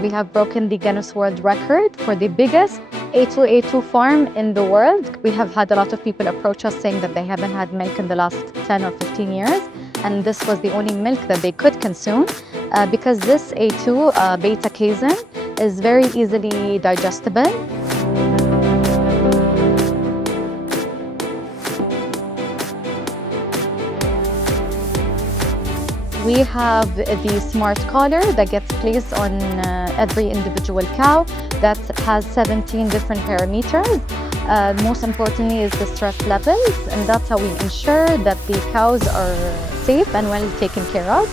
We have broken the Guinness World Record for the biggest A2 farm in the world. We have had a lot of people approach us saying that they haven't had milk in the last 10 or 15 years, and this was the only milk that they could consume because this A2 beta casein is very easily digestible. We have the smart collar that gets placed on every individual cow that has 17 different parameters. Most importantly is the stress levels, and that's how we ensure that the cows are safe and well taken care of.